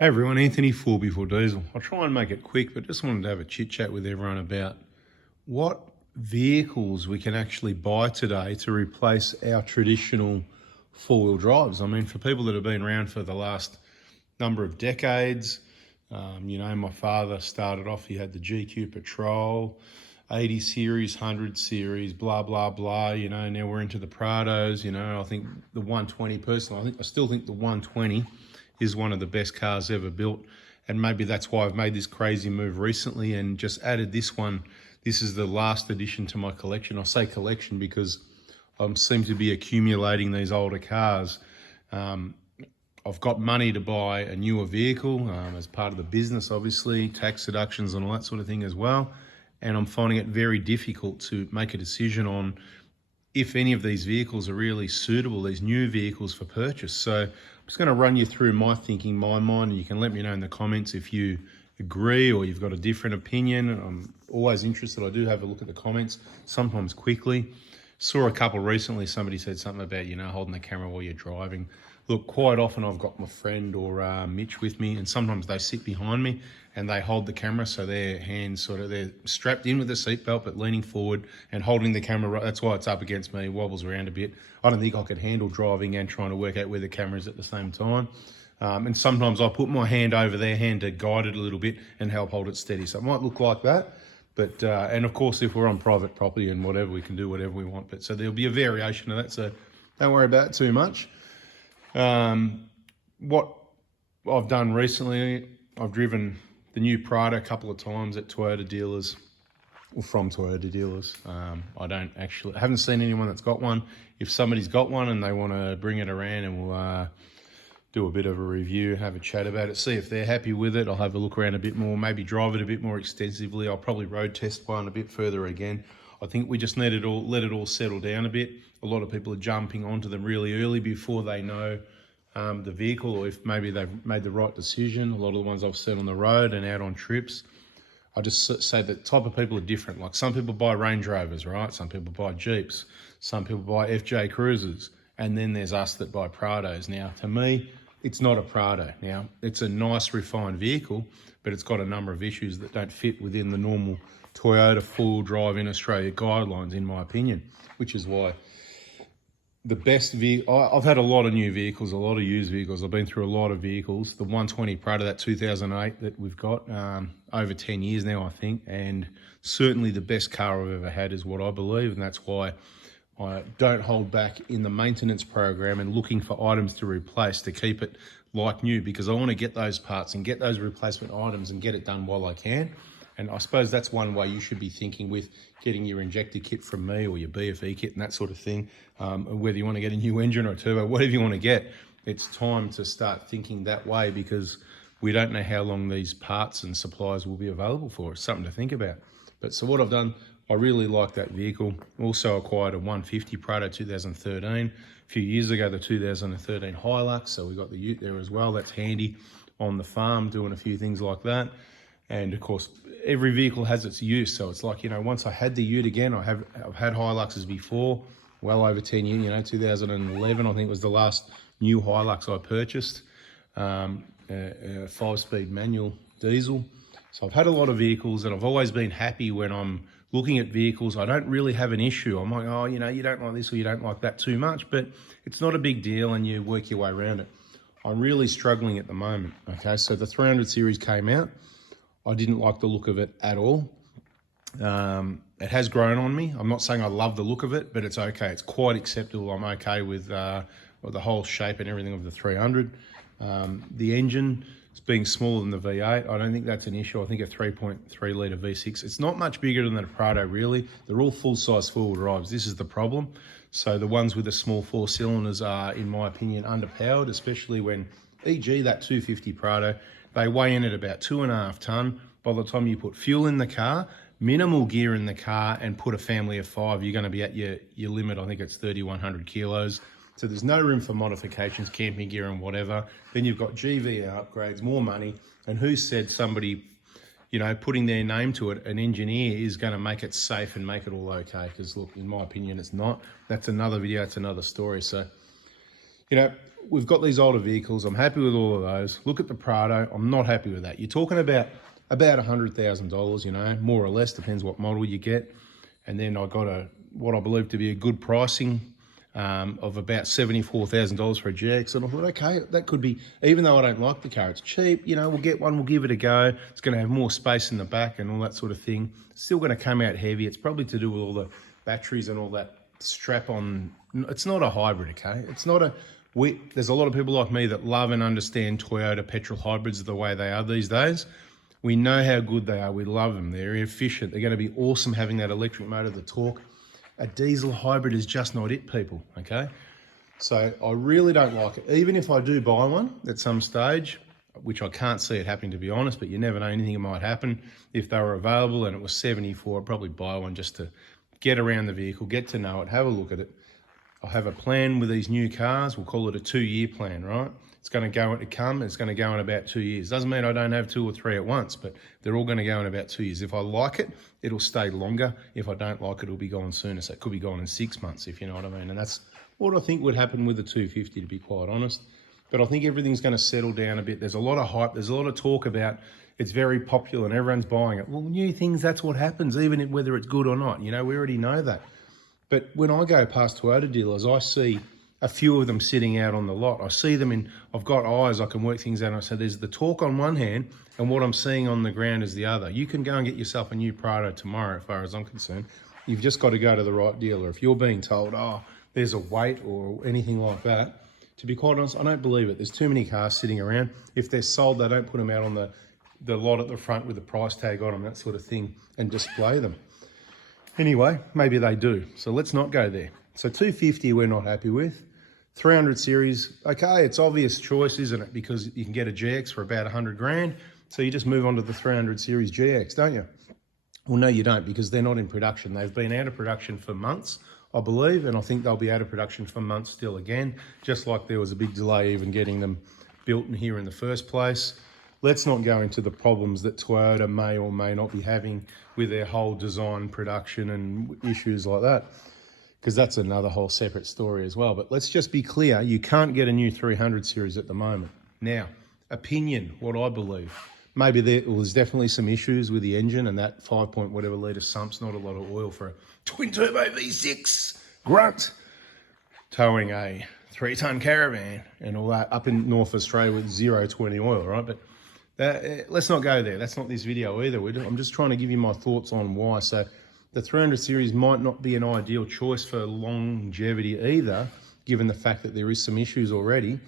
Hey everyone, Anthony for Diesel. I'll try and make it quick, but just wanted to have a chit chat with everyone about what vehicles we can actually buy today to replace our traditional four-wheel drives. I mean, for people that have been around for the last number of decades, my father started off, he had the GQ Patrol, 80 series, 100 series, blah, blah, blah, now we're into the Prados, I think the 120 personally, I still think the 120 is one of the best cars ever built. And maybe that's why I've made this crazy move recently and just added this one. This is the last addition to my collection. I say collection because I seem to be accumulating these older cars. I've got money to buy a newer vehicle as part of the business, obviously, tax deductions and all that sort of thing as well. And I'm finding it very difficult to make a decision on if any of these vehicles are really suitable, these new vehicles for purchase. So I'm just going to run you through my thinking, my mind, and you can let me know in the comments if you agree or you've got a different opinion. I'm always interested. I do have a look at the comments, sometimes quickly. Saw a couple recently, somebody said something about, holding the camera while you're driving. Look, quite often I've got my friend or Mitch with me, and sometimes they sit behind me and they hold the camera, so their hands they're strapped in with the seatbelt but leaning forward and holding the camera right. That's why it's up against me, wobbles around a bit. I don't think I could handle driving and trying to work out where the camera is at the same time. And sometimes I put my hand over their hand to guide it a little bit and help hold it steady. So it might look like that. But and of course, if we're on private property and whatever, we can do whatever we want. But so there'll be a variation of that. So don't worry about it too much. What I've done recently, I've driven the new Prado a couple of times at Toyota dealers, or from Toyota dealers. I haven't seen anyone that's got one. If somebody's got one and they want to bring it around, and we'll do a bit of a review, have a chat about it, see if they're happy with it. I'll have a look around a bit more, maybe drive it a bit more extensively. I'll probably road test one a bit further again. I think we just let it all settle down a bit. A lot of people are jumping onto them really early before they know the vehicle, or if maybe they've made the right decision. A lot of the ones I've seen on the road and out on trips, I just say that type of people are different. Like some people buy Range Rovers, right? Some people buy Jeeps. Some people buy FJ Cruisers. And then there's us that buy Prados. Now, to me, it's not a Prado. Now, it's a nice refined vehicle, but it's got a number of issues that don't fit within the normal Toyota full drive in Australia guidelines, in my opinion, which is why the best vehicle, I've had a lot of new vehicles, a lot of used vehicles. I've been through a lot of vehicles. The 120 Prado, that 2008 that we've got, over 10 years now, I think. And certainly the best car I've ever had is what I believe. And that's why I don't hold back in the maintenance program and looking for items to replace to keep it like new, because I want to get those parts and get those replacement items and get it done while I can. And I suppose that's one way you should be thinking with getting your injector kit from me or your BFE kit and that sort of thing. Whether you want to get a new engine or a turbo, whatever you want to get, it's time to start thinking that way, because we don't know how long these parts and supplies will be available for. It's something to think about. But so what I've done, I really like that vehicle. Also acquired a 150 Prado 2013. A few years ago, the 2013 Hilux. So we got the ute there as well. That's handy on the farm, doing a few things like that. And of course, every vehicle has its use. So it's like, once I had the ute again, I've had Hiluxes before, well over 10 years, 2011, I think was the last new Hilux I purchased, a 5-speed manual diesel. So I've had a lot of vehicles, and I've always been happy when I'm looking at vehicles. I don't really have an issue. I'm like, oh, you don't like this or you don't like that too much, but it's not a big deal and you work your way around it. I'm really struggling at the moment. Okay, so the 300 series came out. I didn't like the look of it at all. It has grown on me. I'm not saying I love the look of it, but it's okay. It's quite acceptable. I'm okay with the whole shape and everything of the 300. The engine is being smaller than the V8. I don't think that's an issue. I think a 3.3 litre V6. It's not much bigger than the Prado, really. They're all full-size four-wheel drives. This is the problem. So the ones with the small 4 cylinders are, in my opinion, underpowered, especially when, e.g. that 250 Prado, they weigh in at about 2.5 tonne. By the time you put fuel in the car, minimal gear in the car, and put a family of 5, you're going to be at your limit. I think it's 3,100 kilos. So there's no room for modifications, camping gear and whatever. Then you've got GV upgrades, more money. And who said somebody, putting their name to it, an engineer, is going to make it safe and make it all okay? Because look, in my opinion, it's not. That's another video, it's another story. So You know, we've got these older vehicles. I'm happy with all of those. Look at the Prado. I'm not happy with that. You're talking about $100,000, you know, more or less, depends what model you get. And then I got what I believe to be a good pricing of about $74,000 for a GX. And I thought, okay, that could be, even though I don't like the car, it's cheap, you know, we'll get one, we'll give it a go. It's going to have more space in the back and all that sort of thing. It's still going to come out heavy. It's probably to do with all the batteries and all that strap on. It's not a hybrid, okay? It's not there's a lot of people like me that love and understand Toyota petrol hybrids the way they are these days. We know how good they are. We love them. They're efficient. They're going to be awesome having that electric motor, the torque. A diesel hybrid is just not it, people, okay? So I really don't like it. Even if I do buy one at some stage, which I can't see it happening, to be honest, but you never know, anything might happen. If they were available and it was 74, I'd probably buy one just to get around the vehicle, get to know it, have a look at it. I have a plan with these new cars. We'll call it a 2-year plan, right? It's going to come, it's going to go in about 2 years. Doesn't mean I don't have 2 or 3 at once, but they're all going to go in about 2 years. If I like it, it'll stay longer. If I don't like it, it'll be gone sooner. So it could be gone in 6 months, if you know what I mean. And that's what I think would happen with the 250, to be quite honest. But I think everything's going to settle down a bit. There's a lot of hype. There's a lot of talk about it's very popular and everyone's buying it. Well, new things, that's what happens, even whether it's good or not. You know, we already know that. But when I go past Toyota dealers, I see a few of them sitting out on the lot. I see them I've got eyes, I can work things out. And I say, there's the talk on one hand and what I'm seeing on the ground is the other. You can go and get yourself a new Prado tomorrow, as far as I'm concerned. You've just got to go to the right dealer. If you're being told, oh, there's a wait or anything like that, to be quite honest, I don't believe it. There's too many cars sitting around. If they're sold, they don't put them out on the lot at the front with the price tag on them, that sort of thing, and display them. Anyway, maybe they do. So let's not go there. So 250 we're not happy with. 300 series, okay, it's obvious choice, isn't it? Because you can get a GX for about 100 grand. So you just move on to the 300 series GX, don't you? Well, no, you don't, because they're not in production. They've been out of production for months, I believe, and I think they'll be out of production for months still again, just like there was a big delay even getting them built in here in the first place. Let's not go into the problems that Toyota may or may not be having with their whole design, production and issues like that, because that's another whole separate story as well. But let's just be clear, you can't get a new 300 series at the moment. Now, opinion, what I believe. Maybe there's definitely some issues with the engine and that 5 point whatever litre sump's not a lot of oil for a twin turbo V6 grunt towing a 3-ton caravan and all that up in North Australia with 0-20 oil, right? But let's not go there. That's not this video either. I'm just trying to give you my thoughts on why. So the 300 series might not be an ideal choice for longevity either, given the fact that there is some issues already.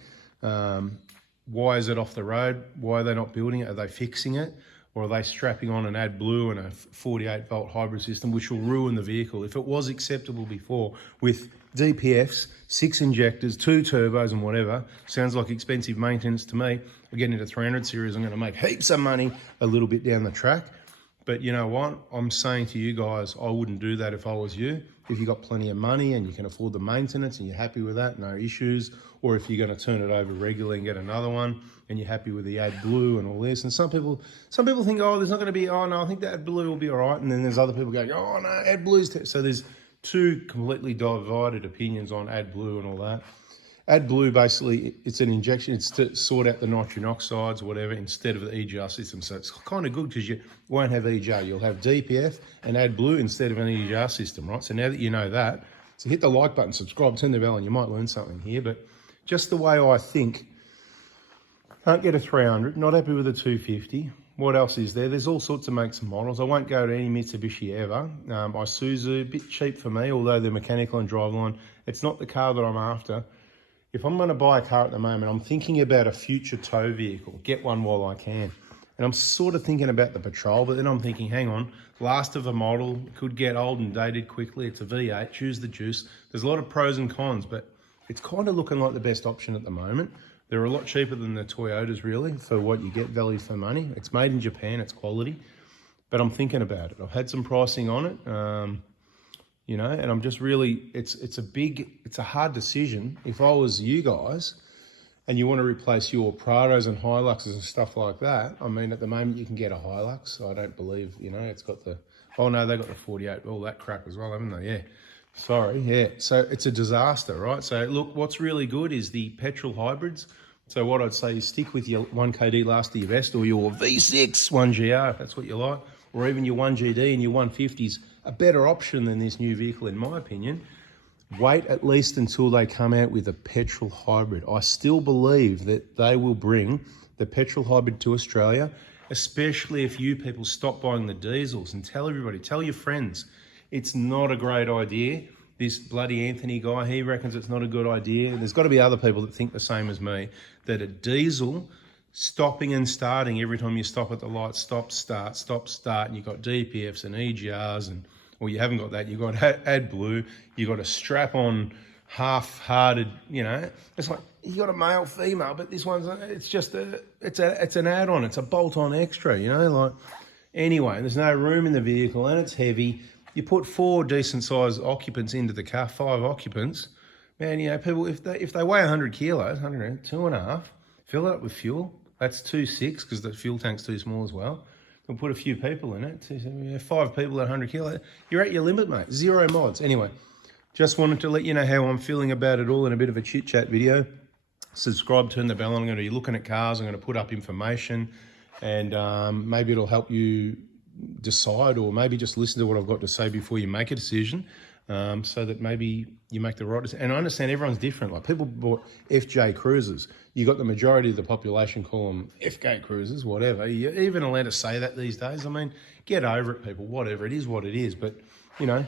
Why is it off the road? Why are they not building it? Are they fixing it? Or are they strapping on an AdBlue and a 48 volt hybrid system, which will ruin the vehicle? If it was acceptable before with DPFs, 6 injectors, 2 turbos and whatever, sounds like expensive maintenance to me. I get into 300 series, I'm going to make heaps of money a little bit down the track. But you know what? I'm saying to you guys, I wouldn't do that if I was you. If you got plenty of money and you can afford the maintenance and you're happy with that, no issues. Or if you're going to turn it over regularly and get another one and you're happy with the AdBlue and all this. And some people think, oh, there's not going to be, oh no, I think the AdBlue will be all right. And then there's other people going, oh no, AdBlue's. So there's two completely divided opinions on AdBlue and all that. AdBlue, basically, it's an injection. It's to sort out the nitrogen oxides or whatever instead of the EGR system. So it's kind of good because you won't have EGR. You'll have DPF and AdBlue instead of an EGR system, right? So now that you know that, so hit the like button, subscribe, turn the bell, and you might learn something here. But just the way I think, can't get a 300, not happy with a 250. What else is there? There's all sorts of makes and models. I won't go to any Mitsubishi ever. Isuzu, a bit cheap for me, although they're mechanical and driveline. It's not the car that I'm after. If I'm going to buy a car at the moment, I'm thinking about a future tow vehicle, get one while I can. And I'm sort of thinking about the Patrol, but then I'm thinking, hang on, last of a model, could get old and dated quickly. It's a V8, choose the juice. There's a lot of pros and cons, but it's kind of looking like the best option at the moment. They're a lot cheaper than the Toyotas, really, for what you get, value for money. It's made in Japan, it's quality, but I'm thinking about it. I've had some pricing on it. You know, and I'm just really, it's a hard decision. If I was you guys and you want to replace your Prados and Hiluxes and stuff like that, I mean, at the moment you can get a Hilux. I don't believe, you know, it's got the, oh no, they got the 48, all that crap as well, haven't they? Yeah. Sorry, yeah. So it's a disaster, right? So look, what's really good is the petrol hybrids. So what I'd say is stick with your 1KD last of your best, or your V6 1GR if that's what you like, or even your 1GD and your 150s. A better option than this new vehicle, in my opinion. Wait at least until they come out with a petrol hybrid. I still believe that they will bring the petrol hybrid to Australia, especially if you people stop buying the diesels, and tell everybody, tell your friends, it's not a great idea. This bloody Anthony guy, he reckons it's not a good idea. There's got to be other people that think the same as me, that a diesel stopping and starting every time you stop at the light, stop, start, and you've got DPFs and EGRs, and or you haven't got that, you've got AdBlue, you've got a strap-on half-hearted, you know. It's like, you got a male, female, but this one's, it's just it's an add-on, it's a bolt-on extra, you know, like, anyway, there's no room in the vehicle and it's heavy. You put 4 decent-sized occupants into the car, 5 occupants, man, you know, people, if they weigh 100 kilos, 100, 2.5, fill it up with fuel, that's 2.6, because the fuel tank's too small as well. We'll put a few people in it, 5 people at 100 kilos, you're at your limit, mate, 0 mods. Anyway, just wanted to let you know how I'm feeling about it all in a bit of a chit-chat video. Subscribe, turn the bell on. I'm going to be looking at cars. I'm going to put up information, and maybe it'll help you decide, or maybe just listen to what I've got to say before you make a decision, so that maybe you make the right decision. And I understand everyone's different. Like, people bought FJ Cruisers. You got the majority of the population call them FK Cruisers, whatever. You're even allowed to say that these days. I mean, get over it, people. Whatever, it is what it is. But, you know,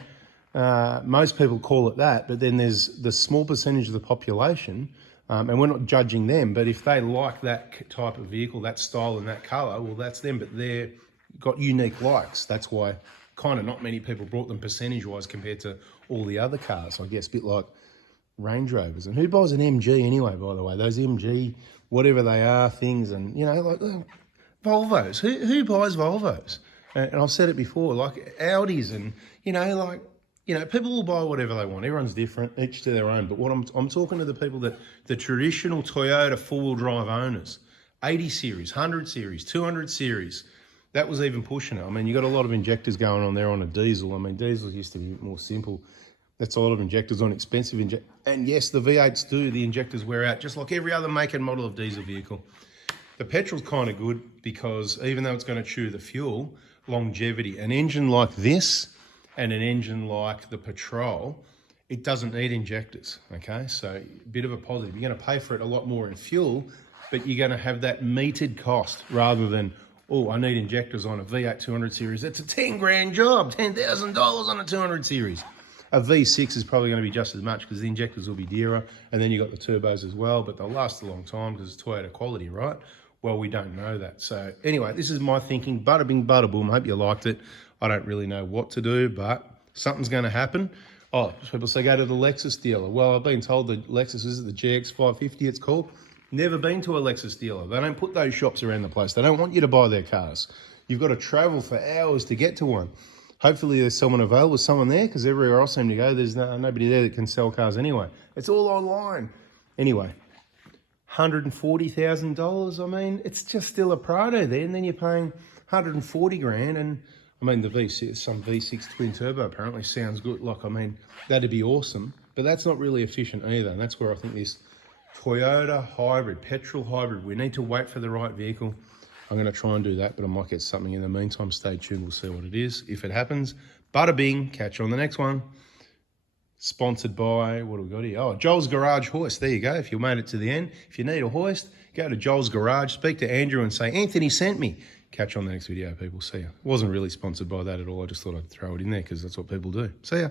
most people call it that. But then there's the small percentage of the population, and we're not judging them, but if they like that type of vehicle, that style and that colour, well, that's them. But they're got unique likes. That's why kind of not many people bought them percentage-wise compared to all the other cars, I guess, a bit like Range Rovers. And who buys an MG anyway, by the way? Those MG, whatever they are, things, and, you know, like Volvos. Who buys Volvos? And I've said it before, like Audis, and, you know, like, you know, people will buy whatever they want. Everyone's different, each to their own. But what I'm talking to the people that, the traditional Toyota four-wheel drive owners, 80 series, 100 series, 200 series, that was even pushing it. I mean, you got a lot of injectors going on there on a diesel. I mean, diesels used to be more simple. That's a lot of injectors on expensive injectors. And yes, the V8s do, the injectors wear out, just like every other make and model of diesel vehicle. The petrol's kind of good because even though it's going to chew the fuel, longevity, an engine like this and an engine like the Patrol, it doesn't need injectors, okay? So a bit of a positive. You're going to pay for it a lot more in fuel, but you're going to have that metered cost rather than, oh, I need injectors on a V8 200 series. That's a 10 grand job, $10,000 on a 200 series. A V6 is probably going to be just as much because the injectors will be dearer, and then you got the turbos as well, but they'll last a long time because it's Toyota quality, right? Well, we don't know that. So anyway, this is my thinking. Bada bing, bada boom. Hope you liked it. I don't really know what to do, but something's going to happen. Oh, people say go to the Lexus dealer. Well, I've been told the Lexus is the GX 550 it's called. Never been to a Lexus dealer. They don't put those shops around the place. They don't want you to buy their cars. You've got to travel for hours to get to one. Hopefully there's someone available, someone there, because everywhere I seem to go, there's nobody there that can sell cars anyway. It's all online. Anyway, $140,000. I mean, it's just still a Prado there, and then you're paying 140 grand. And I mean, the V6, some V6 twin turbo apparently sounds good. Like, I mean, that'd be awesome, but that's not really efficient either. And that's where I think this Toyota hybrid, petrol hybrid, we need to wait for the right vehicle. I'm going to try and do that, but I might get something in the meantime. Stay tuned. We'll see what it is. If it happens, bada bing, catch you on the next one. Sponsored by, what do we got here? Oh, Joel's Garage Hoist. There you go. If you made it to the end, if you need a hoist, go to Joel's Garage, speak to Andrew and say, Anthony sent me. Catch you on the next video, people. See ya. Wasn't really sponsored by that at all. I just thought I'd throw it in there because that's what people do. See ya.